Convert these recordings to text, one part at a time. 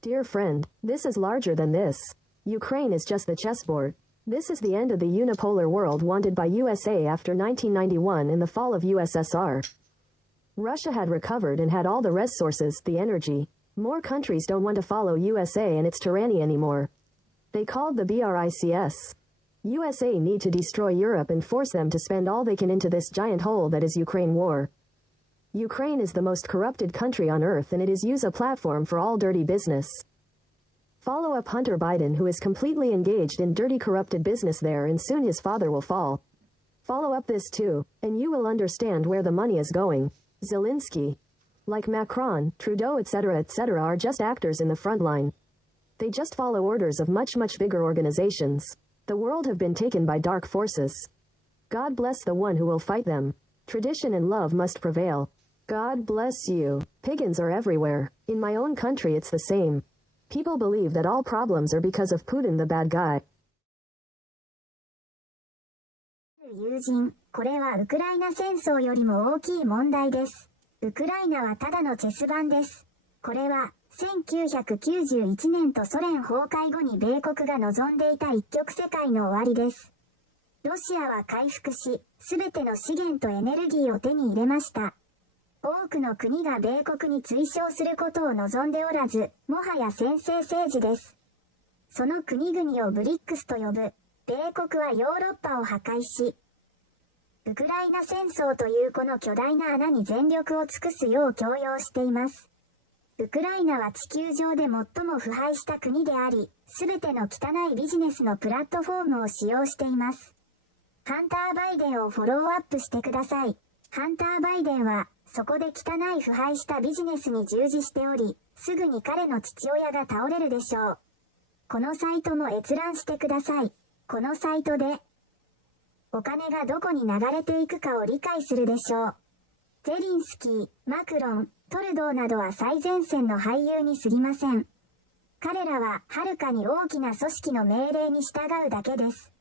Dear friend, this is larger than this. Ukraine is just the chessboard. This is the end of the unipolar world wanted by USA after 1991 and the fall of USSR. Russia had recovered and had all the resources, the energy. More countries don't want to follow USA and its tyranny anymore. They called the BRICS. USA need to destroy Europe and force them to spend all they can into this giant hole that is Ukraine war. Ukraine is the most corrupted country on earth and it is a platform for all dirty business. Follow up Hunter Biden, who is completely engaged in dirty corrupted business there, and soon his father will fall. Follow up this too, and you will understand where the money is going. Zelensky, like Macron, Trudeau etc. are just actors in the front line. They just follow orders of much bigger organizations. The world have been taken by dark forces. God bless the one who will fight them. Tradition and love must prevail. God bless you. Pagans are everywhere. In my own country it's the same. People believe that all problems are because of Putin the bad guy. 友人、これはウクライナ戦争よりも大きい問題です。ウクライナはただのチェス盤です。これは1991年とソ連崩壊後に米国が望んでいた一極世界の終わりです。ロシアは回復し、すべての資源とエネルギーを手に入れました。多くの国が米国に追奨することを望んでおらず、もはや専制政治です。その国々をブリックスと呼ぶ。米国はヨーロッパを破壊し、ウクライナ戦争というこの巨大な穴に全力を尽くすよう強要しています。ウクライナは地球上で最も腐敗した国であり、すべての汚いビジネスのプラットフォームを使用しています。ハンター・バイデンをフォローアップしてください。ハンター・バイデンは、そこで汚い腐敗したビジネスに従事しており、すぐに彼の父親が倒れるでしょう。このサイトも閲覧してください。このサイトで、お金がどこに流れていくかを理解するでしょう。ゼリンスキー、マクロン、トルドーなどは最前線の俳優に過ぎません。彼らははるかに大きな組織の命令に従うだけです。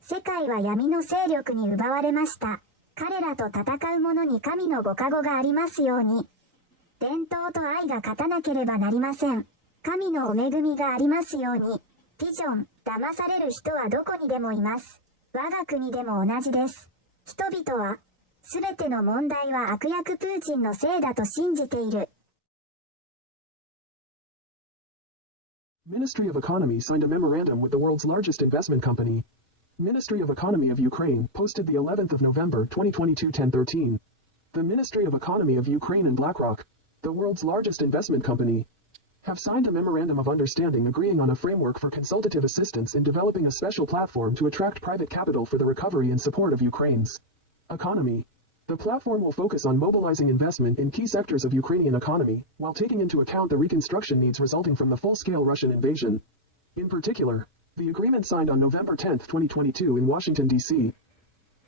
世界は闇の勢力に奪われました。彼らと戦う者に神のご加護がありますように。伝統と愛が勝たなければなりません。神のお恵みがありますように。ピジョン、騙される人はどこにでもいます。我が国でも同じです。人々は、すべての問題は悪役プーチンのせいだと信じている。Ministry of Economy signed a memorandum with the world's largest investment company. Ministry of Economy of Ukraine posted the 11th of November 2022 10:13. The Ministry of Economy of Ukraine and BlackRock, the world's largest investment company, have signed a memorandum of understanding agreeing on a framework for consultative assistance in developing a special platform to attract private capital for the recovery and support of Ukraine's economy. The platform will focus on mobilizing investment in key sectors of Ukrainian economy, while taking into account the reconstruction needs resulting from the full-scale Russian invasion. In particular, the agreement signed on November 10, 2022 in Washington, D.C.,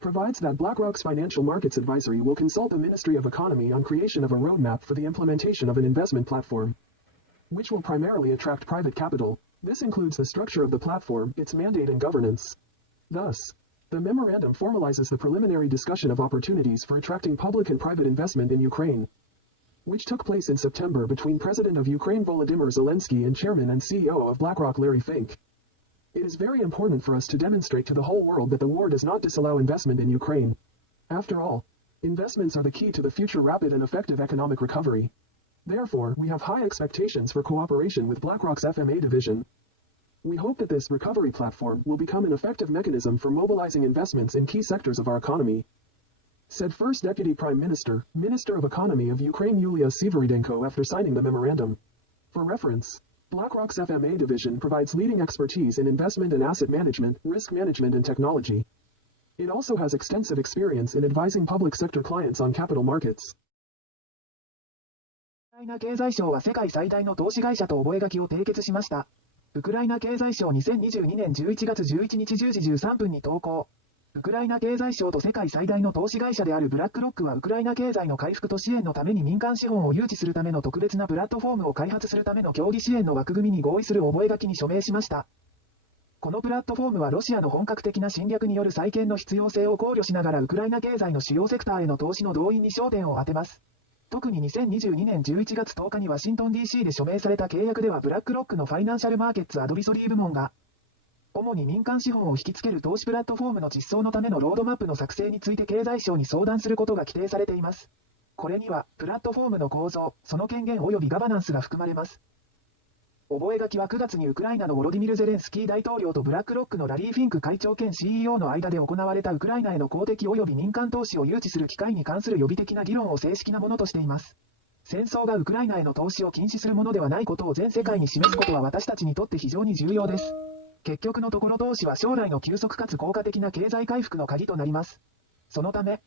provides that BlackRock's Financial Markets Advisory will consult the Ministry of Economy on creation of a roadmap for the implementation of an investment platform, which will primarily attract private capital. This includes the structure of the platform, its mandate and governance. Thus, the memorandum formalizes the preliminary discussion of opportunities for attracting public and private investment in Ukraine, which took place in September between President of Ukraine Volodymyr Zelensky and Chairman and CEO of BlackRock Larry Fink. It is very important for us to demonstrate to the whole world that the war does not disallow investment in Ukraine. After all, investments are the key to the future rapid and effective economic recovery. Therefore, we have high expectations for cooperation with BlackRock's FMA division. We hope that this recovery platform will become an effective mechanism for mobilizing investments in key sectors of our economy, said First Deputy Prime Minister, Minister of Economy of Ukraine Yulia Severydenko after signing the memorandum. For reference, BlackRock's FMA division provides leading expertise in investment and asset management, risk management and technology. It also has extensive experience in advising public sector clients on capital markets. ウクライナ経済省は世界最大の投資会社と覚書を締結しました。ウクライナ経済省2022年11月11日10時13分に投稿。ウクライナ経済省と世界最大の投資会社であるブラックロックはウクライナ経済の回復と支援のために民間資本を誘致するための特別なプラットフォームを開発するための協議支援の枠組みに合意する覚書に署名しました。このプラットフォームはロシアの本格的な侵略による再建の必要性を考慮しながらウクライナ経済の主要セクターへの投資の動員に焦点を当てます。特に2022年11月10日にワシントン DC で署名された契約ではブラックロックのファイナンシャルマーケッツアドビソリー部門が、主に民間資本を引きつける投資プラットフォームの実装のためのロードマップの作成について経済省に相談することが規定されています。これには、プラットフォームの構造、その権限及びガバナンスが含まれます。覚書は9月にウクライナのヴォロディミル・ゼレンスキー大統領とブラックロックのラリー・フィンク会長兼 CEO の間で行われたウクライナへの公的及び民間投資を誘致する機会に関する予備的な議論を正式なものとしています。戦争がウクライナへの投資を禁止するものではないことを全世界に示すことは私たちにとって非常に重要です。結局のところ投資は将来の急速かつ効果的な経済回復の鍵となります。そのため、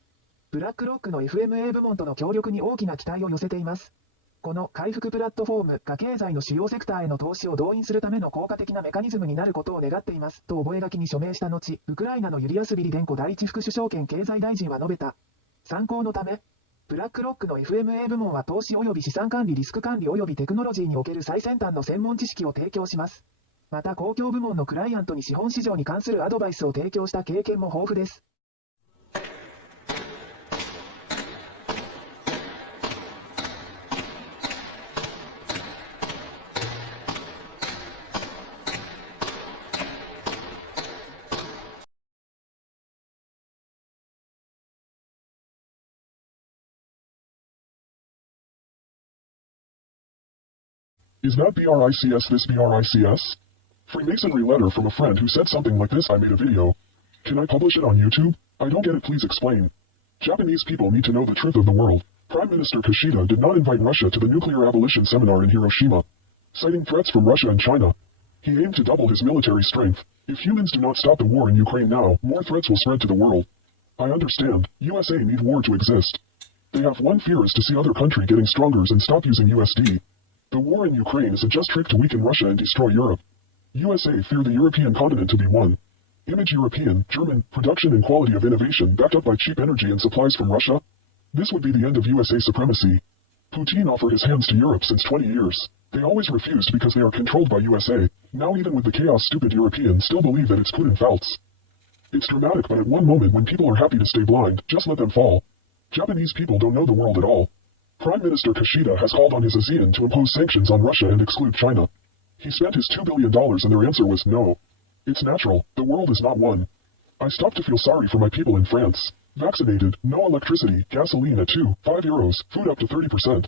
ブラックロックの FMA 部門との協力に大きな期待を寄せています。この回復プラットフォームが経済の主要セクターへの投資を動員するための効果的なメカニズムになることを願っていますと覚書に署名した後、ウクライナのユリアスビリデンコ第一副首相兼経済大臣は述べた。参考のため、ブラックロックの FMA 部門は投資及び資産管理リスク管理及びテクノロジーにおける最先端の専門知識を提供します。また公共部門のクライアントに資本市場に関するアドバイスを提供した経験も豊富です。Is that BRICS this BRICS? Freemasonry letter from a friend who said something like this. I made a video. Can I publish it on YouTube? I don't get it, please explain. Japanese people need to know the truth of the world. Prime Minister Kishida did not invite Russia to the nuclear abolition seminar in Hiroshima. Citing threats from Russia and China, he aimed to double his military strength. If humans do not stop the war in Ukraine now, more threats will spread to the world. I understand. USA need war to exist. They have one fear is to see other country getting stronger and stop using USD. The war in Ukraine is a just trick to weaken Russia and destroy Europe. USA fear the European continent to be one. Image European, German, production and quality of innovation backed up by cheap energy and supplies from Russia? This would be the end of USA supremacy. Putin offered his hands to Europe since 20 years. They always refused because they are controlled by USA. Now even with the chaos stupid Europeans still believe that it's Putin faults. It's dramatic, but at one moment when people are happy to stay blind, just let them fall. Japanese people don't know the world at all. Prime Minister Kishida has called on his ASEAN to impose sanctions on Russia and exclude China. He spent his $2 billion and their answer was no. It's natural, the world is not one. I stopped to feel sorry for my people in France. Vaccinated, no electricity, gasoline at 5 euros, food up to 30%.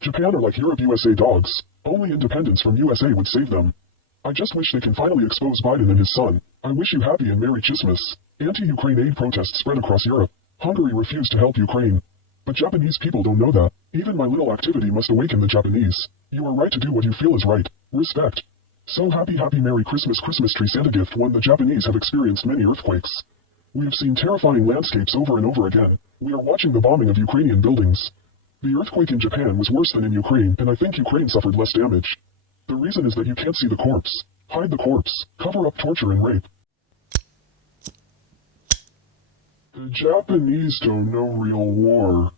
Japan are like Europe USA dogs. Only independence from USA would save them. I just wish they can finally expose Biden and his son. I wish you happy and Merry Christmas. Anti-Ukraine aid protests spread across Europe. Hungary refused to help Ukraine. But Japanese people don't know that. Even my little activity must awaken the Japanese. You are right to do what you feel is right. Respect. So happy Merry Christmas tree Santa gift when the Japanese have experienced many earthquakes. We have seen terrifying landscapes over and over again. We are watching the bombing of Ukrainian buildings. The earthquake in Japan was worse than in Ukraine, and I think Ukraine suffered less damage. The reason is that you can't see the corpse. Hide the corpse. Cover up torture and rape. The Japanese don't know real war.